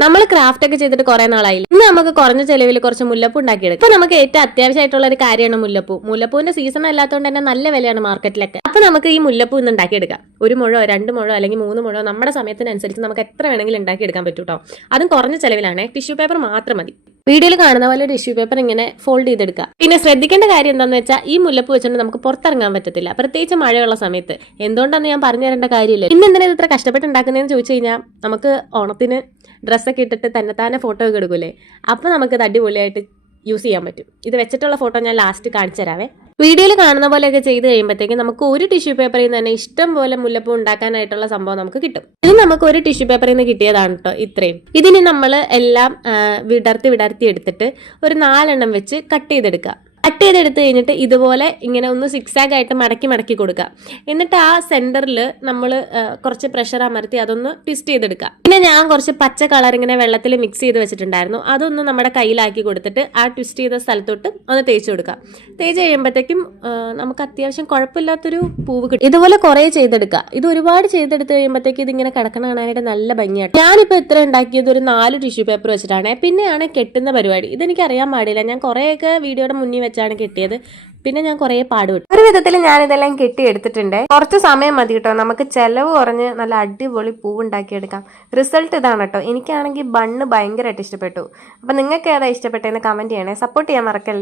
നമ്മൾ ക്രാഫ്റ്റ് ഒക്കെ ചെയ്തിട്ട് കുറെ നാളായില്ല. ഇന്ന് നമുക്ക് കുറഞ്ഞ ചെലവിൽ കുറച്ച് മുല്ലപ്പൂ ഉണ്ടാക്കിയെടുക്കാം. ഇപ്പൊ നമുക്ക് ഏറ്റവും അത്യാവശ്യമായിട്ടുള്ള ഒരു കാര്യമാണ് മുല്ലപ്പൂ. മുല്ലപ്പൂവിന്റെ സീസൺ അല്ലാത്തതുകൊണ്ട് തന്നെ നല്ല വിലയാണ് മാർക്കറ്റിലൊക്കെ. അപ്പൊ നമുക്ക് ഈ മുല്ലപ്പൂ ഇന്ന് ഉണ്ടാക്കിയെടുക്കാം. 1 മുഴോ 2 മുഴോ അല്ലെങ്കിൽ 3 മുഴോ നമ്മുടെ സമയത്തിനനുസരിച്ച് നമുക്ക് എത്ര വേണമെങ്കിലും ഉണ്ടാക്കിയെടുക്കാൻ പറ്റും കേട്ടോ. അതും കുറഞ്ഞ ചെലവിലാണ്. ടിഷ്യൂ പേപ്പർ മാത്രം മതി. വീഡിയോയിൽ കാണുന്ന പോലെ ടിഷ്യൂ പേപ്പർ ഇങ്ങനെ ഫോൾഡ് ചെയ്തെടുക്കുക. പിന്നെ ശ്രദ്ധിക്കേണ്ട കാര്യം എന്താണെന്ന് വെച്ചാൽ ഈ മുല്ലപ്പൂ വെച്ചിട്ട് നമുക്ക് പുറത്തിറങ്ങാൻ പറ്റത്തില്ല, പ്രത്യേകിച്ച് മഴയുള്ള സമയത്ത്. എന്തുകൊണ്ടാന്ന് ഞാൻ പറഞ്ഞു തരേണ്ട കാര്യമില്ല. ഇന്ന് എന്തിനാ ഇത്ര കഷ്ടപ്പെട്ട് ഉണ്ടാക്കുന്നതെന്ന് ചോദിച്ചു കഴിഞ്ഞാൽ, നമുക്ക് ഓണത്തിന് ഡ്രസ്സൊക്കെ ഇട്ടിട്ട് തന്നെ ഫോട്ടോ ഒക്കെ എടുക്കൂലേ, അപ്പോൾ നമുക്കത് അടിപൊളിയായിട്ട് യൂസ് ചെയ്യാൻ പറ്റും. ഇത് വെച്ചിട്ടുള്ള ഫോട്ടോ ഞാൻ ലാസ്റ്റ് കാണിച്ചു തരാവേ. വീഡിയോയിൽ കാണുന്ന പോലെയൊക്കെ ചെയ്ത് കഴിയുമ്പോഴത്തേക്കും നമുക്ക് ഒരു ടിഷ്യൂ പേപ്പറിൽ നിന്ന് തന്നെ ഇഷ്ടം പോലെ മുല്ലപ്പൂ ഉണ്ടാക്കാനായിട്ടുള്ള സംഭവം നമുക്ക് കിട്ടും. ഇത് നമുക്ക് ഒരു ടിഷ്യൂ പേപ്പറിൽ നിന്ന് കിട്ടിയതാണ് കേട്ടോ ഇത്രയും. ഇതിന് നമ്മൾ എല്ലാം വിടർത്തി എടുത്തിട്ട് ഒരു 4 എണ്ണം വെച്ച് കട്ട് ചെയ്തെടുക്കുക. കട്ട് ചെയ്തെടുത്ത് കഴിഞ്ഞിട്ട് ഇതുപോലെ ഇങ്ങനെ ഒന്ന് സിക്സാഗ് ആയിട്ട് മടക്കി കൊടുക്കുക. എന്നിട്ട് ആ സെന്ററിൽ നമ്മൾ കുറച്ച് പ്രഷർ അമർത്തി അതൊന്ന് ട്വിസ്റ്റ് ചെയ്തെടുക്കുക. പിന്നെ ഞാൻ കുറച്ച് പച്ച കളർ ഇങ്ങനെ വെള്ളത്തിൽ മിക്സ് ചെയ്ത് വെച്ചിട്ടുണ്ടായിരുന്നു. അതൊന്ന് നമ്മുടെ കയ്യിലാക്കി കൊടുത്തിട്ട് ആ ട്വിസ്റ്റ് ചെയ്ത സ്ഥലത്തോട്ട് ഒന്ന് തേച്ച് കൊടുക്കുക. തേച്ച് കഴിയുമ്പോഴത്തേക്കും നമുക്ക് അത്യാവശ്യം കുഴപ്പമില്ലാത്തൊരു പൂവ് കിട്ടും. ഇതുപോലെ കുറേ ചെയ്തെടുക്കുക. ഇത് ഒരുപാട് ചെയ്തെടുത്ത് കഴിയുമ്പോഴത്തേക്ക് ഇതിങ്ങനെ കിടക്കണ കാണാനായിട്ട് നല്ല ഭംഗിയാണ്. ഞാനിപ്പോൾ ഇത്ര ഉണ്ടാക്കിയത് ഒരു 4 ടിഷ്യൂ പേപ്പർ വെച്ചിട്ടാണ്. പിന്നെയാണ് കെട്ടുന്ന പരിപാടി. ഇതെനിക്ക് അറിയാൻ പാടില്ല. ഞാൻ കുറേയൊക്കെ വീഡിയോയുടെ മുന്നിൽ വെച്ചാണ് കെട്ടിയത്. പിന്നെ ഞാൻ കുറേ പാടുപെട്ടു. ഒരു വിധത്തിൽ ഞാൻ ഇതെല്ലാം കെട്ടി എടുത്തിട്ടുണ്ട്. കുറച്ച് സമയം മതി കേട്ടോ. നമുക്ക് ചെലവ് കുറഞ്ഞ് നല്ല അടിപൊളി പൂവുണ്ടാക്കിയെടുക്കാം. റിസൾട്ട് ഇതാണ് കേട്ടോ. എനിക്കാണെങ്കിൽ ബണ്ണ് ഭയങ്കരമായിട്ട് ഇഷ്ടപ്പെട്ടു. അപ്പൊ നിങ്ങൾക്ക് ഏതാ ഇഷ്ടപ്പെട്ടതെന്ന് കമന്റ് ചെയ്യണേ. സപ്പോർട്ട് ചെയ്യാൻ മറക്കല്ലേ.